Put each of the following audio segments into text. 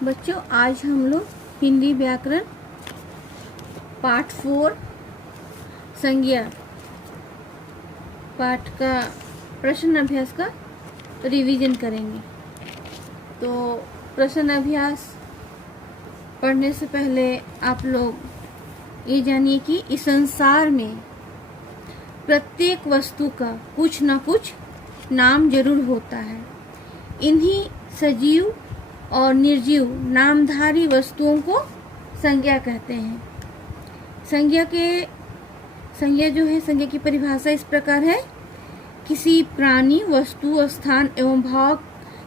बच्चों, आज हम लोग हिंदी व्याकरण पार्ट 4 संज्ञा पाठ का प्रश्न अभ्यास का रिवीजन करेंगे। तो प्रश्न अभ्यास पढ़ने से पहले आप लोग ये जानिए कि इस संसार में प्रत्येक वस्तु का कुछ न कुछ नाम जरूर होता है। इन्हीं सजीव और निर्जीव नामधारी वस्तुओं को संज्ञा कहते हैं। संज्ञा की परिभाषा इस प्रकार है: किसी प्राणी, वस्तु, स्थान एवं भाव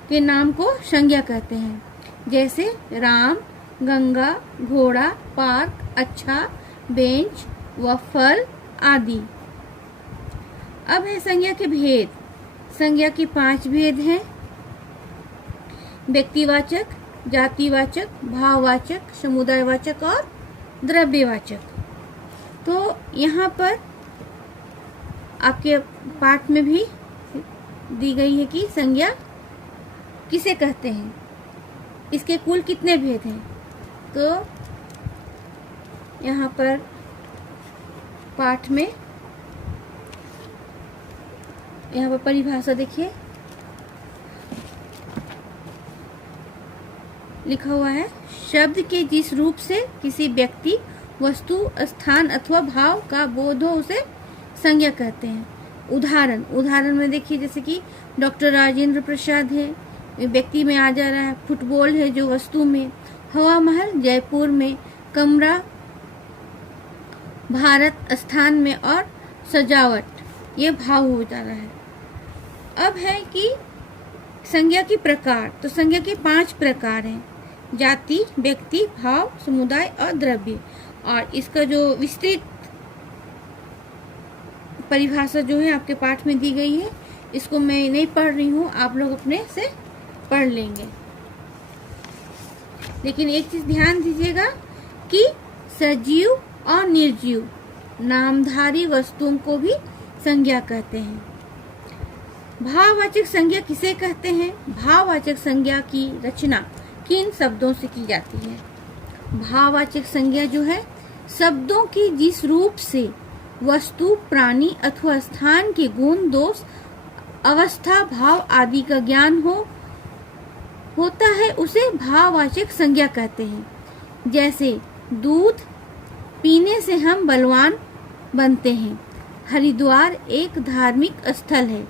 के नाम को संज्ञा कहते हैं, जैसे राम, गंगा, घोड़ा, पार्क, अच्छा, बेंच व फल आदि। अब है संज्ञा के भेद। संज्ञा के 5 भेद हैं: व्यक्तिवाचक, जातिवाचक, भाववाचक, समुदायवाचक और द्रव्यवाचक। तो यहाँ पर आपके पाठ में भी दी गई है कि संज्ञा किसे कहते हैं, इसके कुल कितने भेद हैं। तो यहाँ पर पाठ में यहाँ पर परिभाषा देखिए, लिखा हुआ है: शब्द के जिस रूप से किसी व्यक्ति, वस्तु, स्थान अथवा भाव का बोध हो उसे संज्ञा कहते हैं। उदाहरण में देखिए, जैसे कि डॉक्टर राजेंद्र प्रसाद है, व्यक्ति में आ जा रहा है। फुटबॉल है जो वस्तु में, हवा महल जयपुर में, कमरा भारत स्थान में और सजावट ये भाव हो जा रहा है। अब है कि संज्ञा के प्रकार। तो संज्ञा के 5 प्रकार हैं: जाति, व्यक्ति, भाव, समुदाय और द्रव्य। और इसका जो विस्तृत परिभाषा जो है आपके पाठ में दी गई है, इसको मैं नहीं पढ़ रही हूँ, आप लोग अपने से पढ़ लेंगे। लेकिन एक चीज ध्यान दीजिएगा कि सजीव और निर्जीव नामधारी वस्तुओं को भी संज्ञा कहते हैं। भाववाचक संज्ञा किसे कहते हैं? भाववाचक संज्ञा की रचना किन शब्दों से की जाती है? भाववाचक संज्ञा जो है, शब्दों की जिस रूप से वस्तु, प्राणी अथवा स्थान के गुण, दोष, अवस्था, भाव आदि का ज्ञान होता है उसे भाववाचक संज्ञा कहते हैं। जैसे दूध पीने से हम बलवान बनते हैं। हरिद्वार एक धार्मिक स्थल है।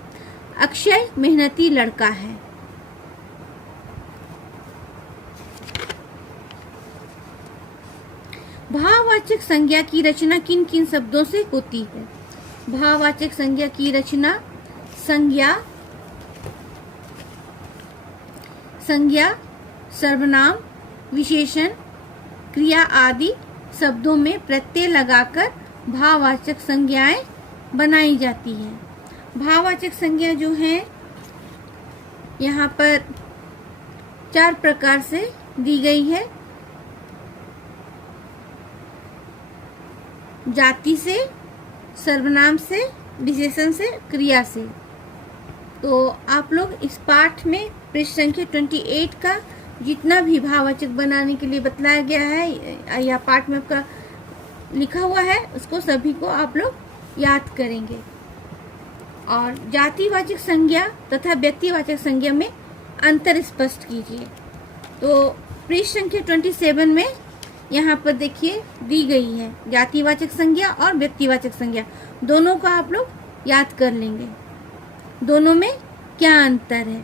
अक्षय मेहनती लड़का है। भाववाचक संज्ञा की रचना किन किन शब्दों से होती है? भाववाचक संज्ञा की रचना संज्ञा, सर्वनाम, विशेषण, क्रिया आदि शब्दों में प्रत्यय लगाकर भाववाचक संज्ञाएं बनाई जाती हैं। भाववाचक संज्ञा जो है यहाँ पर 4 प्रकार से दी गई है: जाति से, सर्वनाम से, विशेषण से, क्रिया से। तो आप लोग इस पाठ में पृष्ठ संख्या 28 का जितना भी भाववाचक बनाने के लिए बतलाया गया है या पाठ में आपका लिखा हुआ है, उसको सभी को आप लोग याद करेंगे। और जातिवाचक संज्ञा तथा व्यक्तिवाचक संज्ञा में अंतर स्पष्ट कीजिए। तो पृष्ठ संख्या 27 में यहाँ पर देखिए दी गई है जातिवाचक संज्ञा और व्यक्तिवाचक संज्ञा, दोनों का आप लोग याद कर लेंगे। दोनों में क्या अंतर है?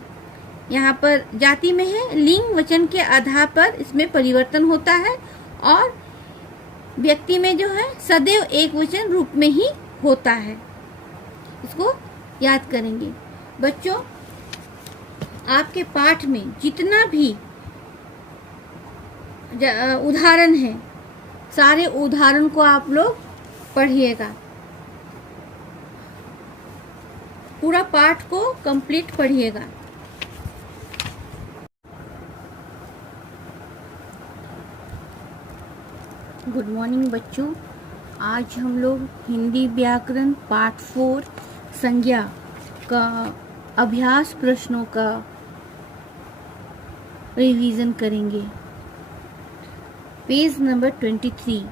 यहाँ पर जाति में है लिंग वचन के आधार पर इसमें परिवर्तन होता है, और व्यक्ति में जो है सदैव एक वचन रूप में ही होता है। इसको याद करेंगे। बच्चों, आपके पाठ में जितना भी उदाहरण है, सारे उदाहरण को आप लोग पढ़िएगा। पूरा पाठ को कंप्लीट पढ़िएगा। गुड मॉर्निंग बच्चों, आज हम लोग हिंदी व्याकरण पार्ट 4 संज्ञा का अभ्यास प्रश्नों का रिवीजन करेंगे। Page number 23।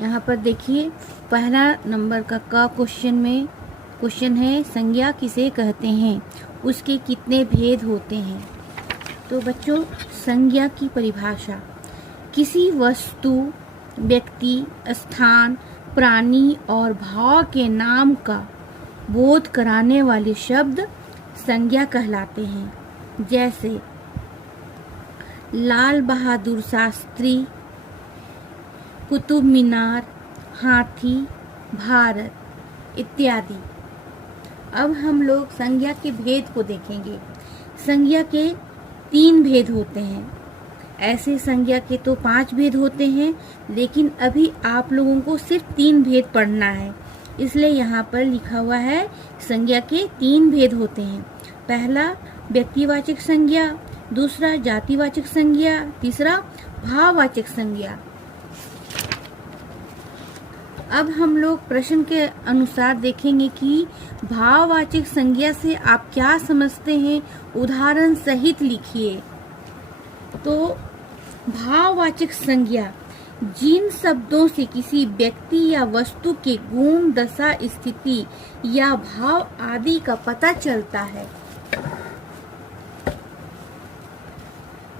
यहाँ पर देखिए पहला नंबर का क्वेश्चन है संज्ञा किसे कहते हैं, उसके कितने भेद होते हैं। तो बच्चों संज्ञा की परिभाषा किसी वस्तु, व्यक्ति, स्थान, प्राणी और भाव के नाम का बोध कराने वाले शब्द संज्ञा कहलाते हैं। जैसे लाल बहादुर शास्त्री, कुतुब मीनार, हाथी, भारत इत्यादि। अब हम लोग संज्ञा के भेद को देखेंगे। संज्ञा के 3 भेद होते हैं। ऐसे संज्ञा के तो 5 भेद होते हैं, लेकिन अभी आप लोगों को सिर्फ 3 भेद पढ़ना है, इसलिए यहाँ पर लिखा हुआ है संज्ञा के 3 भेद होते हैं। पहला व्यक्तिवाचक संज्ञा, दूसरा जातिवाचक संज्ञा, तीसरा भाववाचक संज्ञा। अब हम लोग प्रश्न के अनुसार देखेंगे कि भाववाचक संज्ञा से आप क्या समझते हैं, उदाहरण सहित लिखिए। तो भाववाचक संज्ञा जिन शब्दों से किसी व्यक्ति या वस्तु के गुण, दशा, स्थिति या भाव आदि का पता चलता है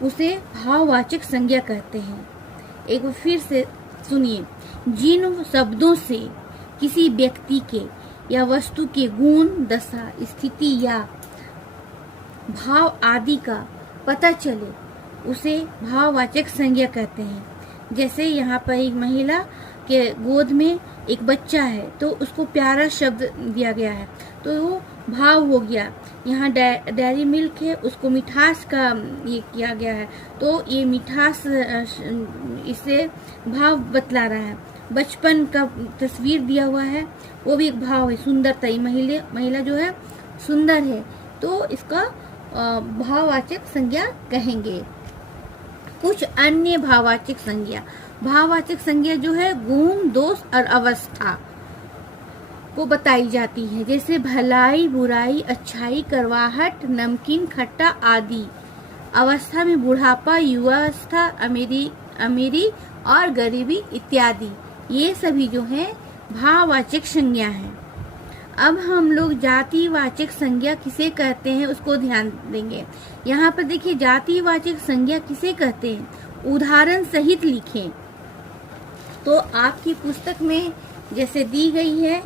उसे भाववाचक संज्ञा कहते हैं। एक बार फिर से सुनिए, जिन शब्दों से किसी व्यक्ति के या वस्तु के गुण, दशा, स्थिति या भाव आदि का पता चले उसे भाववाचक संज्ञा कहते हैं। जैसे यहाँ पर एक महिला के गोद में एक बच्चा है तो उसको प्यारा शब्द दिया गया है तो वो भाव हो गया। यहाँ डेयरी मिल्क है, उसको मिठास का ये किया गया है तो ये मिठास इससे भाव बतला रहा है। बचपन का तस्वीर दिया हुआ है, वो भी एक भाव है। सुंदरता, ये महिला जो है सुंदर है तो इसका भाववाचक संज्ञा कहेंगे। कुछ अन्य भाववाचक संज्ञा जो है गुण, दोष और अवस्था को बताई जाती है। जैसे भलाई, बुराई, अच्छाई, करवाहट, नमकीन, खट्टा आदि। अवस्था में बुढ़ापा, युवावस्था, अमीरी और गरीबी इत्यादि। ये सभी जो है भाववाचक संज्ञा है। अब हम लोग जातिवाचक संज्ञा किसे कहते हैं उसको ध्यान देंगे। यहाँ पर देखिए जातिवाचक संज्ञा किसे कहते हैं, उदाहरण सहित लिखें। तो आपकी पुस्तक में जैसे दी गई है,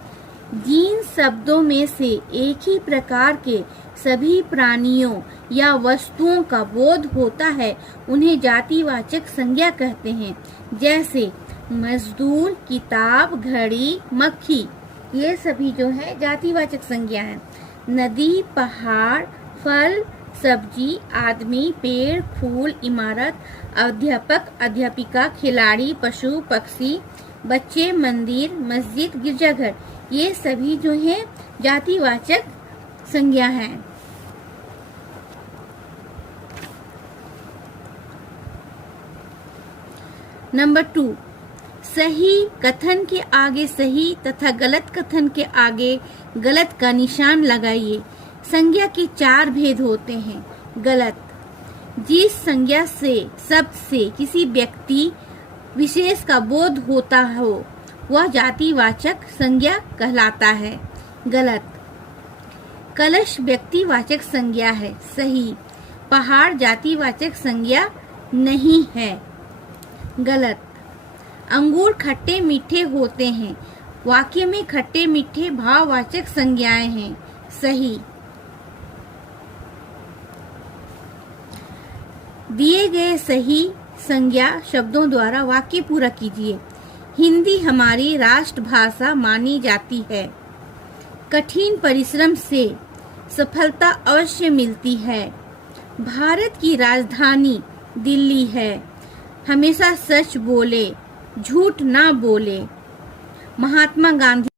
जिन शब्दों में से एक ही प्रकार के सभी प्राणियों या वस्तुओं का बोध होता है उन्हें जातिवाचक संज्ञा कहते हैं। जैसे मजदूर, किताब, घड़ी, मक्खी, ये सभी जो है जातिवाचक संज्ञा है। नदी, पहाड़, फल, सब्जी, आदमी, पेड़, फूल, इमारत, अध्यापक, अध्यापिका, खिलाड़ी, पशु, पक्षी, बच्चे, मंदिर, मस्जिद, गिरजाघर, ये सभी जो है जातिवाचक संज्ञा है। नंबर 2, सही कथन के आगे सही तथा गलत कथन के आगे गलत का निशान लगाइए। संज्ञा के 4 भेद होते हैं। गलत, जिस संज्ञा से शब्द से किसी व्यक्ति विशेष का बोध होता हो वह जातिवाचक संज्ञा कहलाता है। गलत, कलश व्यक्तिवाचक संज्ञा है। सही, पहाड़ जातिवाचक संज्ञा नहीं है। गलत, अंगूर खट्टे मीठे होते हैं। वाक्य में खट्टे मीठे भाववाचक संज्ञाएं हैं। सही। दिए गए सही संज्ञा शब्दों द्वारा वाक्य पूरा कीजिए। हिंदी हमारी राष्ट्रभाषा मानी जाती है। कठिन परिश्रम से सफलता अवश्य मिलती है। भारत की राजधानी दिल्ली है। हमेशा सच बोले, झूठ ना बोले। महात्मा गांधी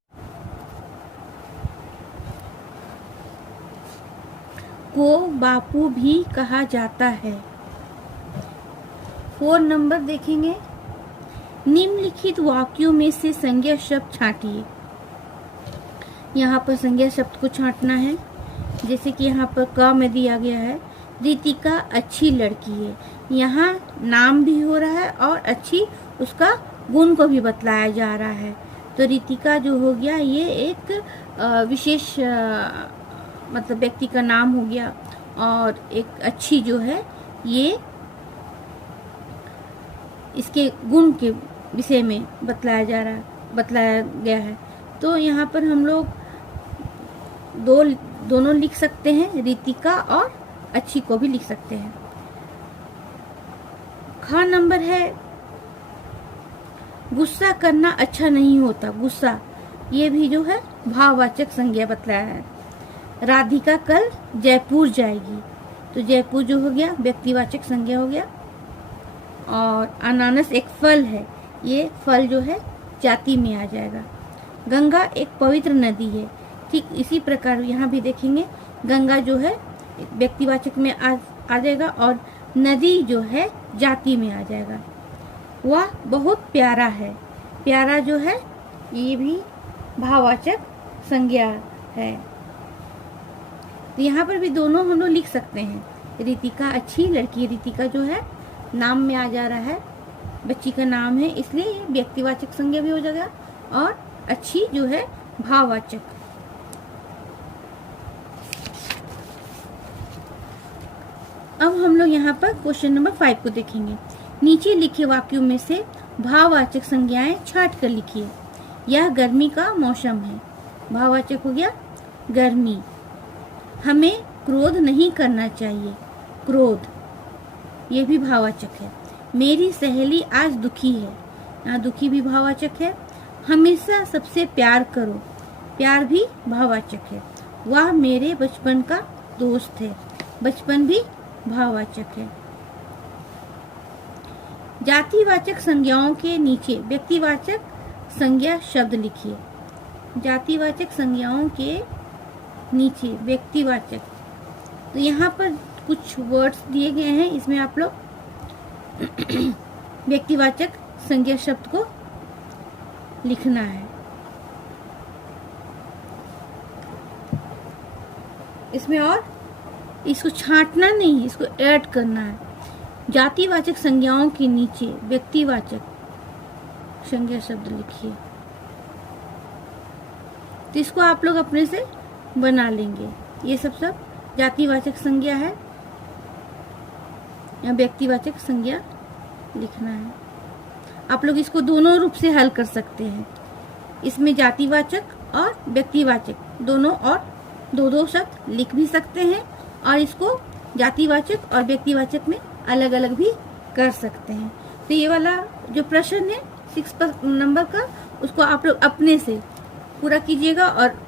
को बापू भी कहा जाता है। 4 नंबर देखेंगे। निम्नलिखित वाक्यों में से संज्ञा शब्द छांटिए। यहाँ पर संज्ञा शब्द को छांटना है। जैसे कि यहाँ पर क में दिया गया है रितिका अच्छी लड़की है। यहाँ नाम भी हो रहा है और अच्छी उसका गुण को भी बतलाया जा रहा है। तो रितिका जो हो गया ये एक विशेष मतलब व्यक्ति का नाम हो गया, और एक अच्छी जो है ये इसके गुण के विषय में बतलाया गया है। तो यहाँ पर हम लोग दोनों लिख सकते हैं, रितिका और अच्छी को भी लिख सकते हैं। ख नंबर है, गुस्सा करना अच्छा नहीं होता। गुस्सा ये भी जो है भाववाचक संज्ञा बतलाया है। राधिका कल जयपुर जाएगी, तो जयपुर जो हो गया व्यक्तिवाचक संज्ञा हो गया। और अनानास एक फल है, ये फल जो है जाति में आ जाएगा। गंगा एक पवित्र नदी है, ठीक इसी प्रकार यहाँ भी देखेंगे गंगा जो है व्यक्तिवाचक में आ जाएगा और नदी जो है जाति में आ जाएगा। वह बहुत प्यारा है, प्यारा जो है ये भी भाववाचक संज्ञा है। तो यहाँ पर भी दोनों हम लोग लिख सकते हैं। रितिका अच्छी लड़की, रितिका जो है नाम में आ जा रहा है, बच्ची का नाम है, इसलिए ये व्यक्तिवाचक संज्ञा भी हो जाएगा और अच्छी जो है भाववाचक। अब हम लोग यहाँ पर क्वेश्चन नंबर 5 को देखेंगे। नीचे लिखे वाक्यों में से भाववाचक संज्ञाएं छांट कर लिखिए। यह गर्मी का मौसम है, भाववाचक हो गया गर्मी। हमें क्रोध नहीं करना चाहिए, क्रोध ये भी भाववाचक है। मेरी सहेली आज दुखी है, यहाँ दुखी भी भाववाचक है। हमेशा सबसे प्यार करो, प्यार भी भाववाचक है। वह मेरे बचपन का दोस्त है, बचपन भी भाववाचक है। जातिवाचक संज्ञाओं के नीचे व्यक्तिवाचक संज्ञा शब्द लिखिए। जातिवाचक संज्ञाओं के नीचे व्यक्तिवाचक, तो यहाँ पर कुछ वर्ड्स दिए गए हैं, इसमें आप लोग व्यक्तिवाचक संज्ञा शब्द को लिखना है। इसमें और इसको छांटना नहीं, इसको ऐड करना है। जातिवाचक संज्ञाओं के नीचे व्यक्तिवाचक संज्ञा शब्द लिखिए। तो इसको आप लोग अपने से बना लेंगे। ये सब जातिवाचक संज्ञा है या व्यक्तिवाचक संज्ञा लिखना है। आप लोग इसको दोनों रूप से हल कर सकते हैं। इसमें जातिवाचक और व्यक्तिवाचक दोनों और दो शब्द लिख भी सकते हैं और इसको जातिवाचक और व्यक्तिवाचक में अलग अलग भी कर सकते हैं। तो ये वाला जो प्रश्न है 6 नंबर का, उसको आप लोग अपने से पूरा कीजिएगा और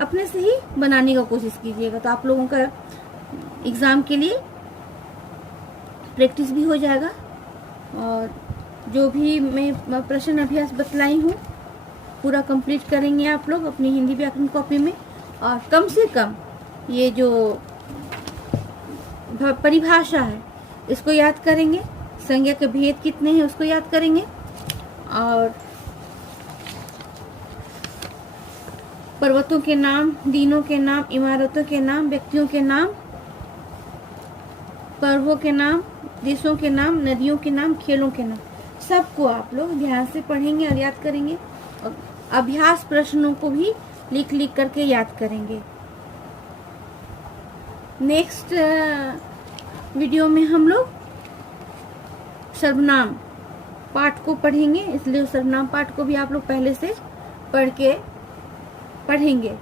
अपने से ही बनाने का कोशिश कीजिएगा। तो आप लोगों का एग्जाम के लिए प्रैक्टिस भी हो जाएगा और जो भी मैं प्रश्न अभ्यास बतलाई हूँ पूरा कंप्लीट करेंगे आप लोग अपनी हिंदी व्याकरण कॉपी में। और कम से कम ये जो परिभाषा है इसको याद करेंगे, संज्ञा के भेद कितने हैं उसको याद करेंगे, और पर्वतों के नाम, दिनों के नाम, इमारतों के नाम, व्यक्तियों के नाम, पर्वों के नाम, देशों के नाम, नदियों के नाम, खेलों के नाम, सबको आप लोग ध्यान से पढ़ेंगे और याद करेंगे और अभ्यास प्रश्नों को भी लिख लिख करके याद करेंगे। नेक्स्ट वीडियो में हम लोग सर्वनाम पाठ को पढ़ेंगे, इसलिए सर्वनाम पाठ को भी आप लोग पहले से पढ़ के पढ़ेंगे।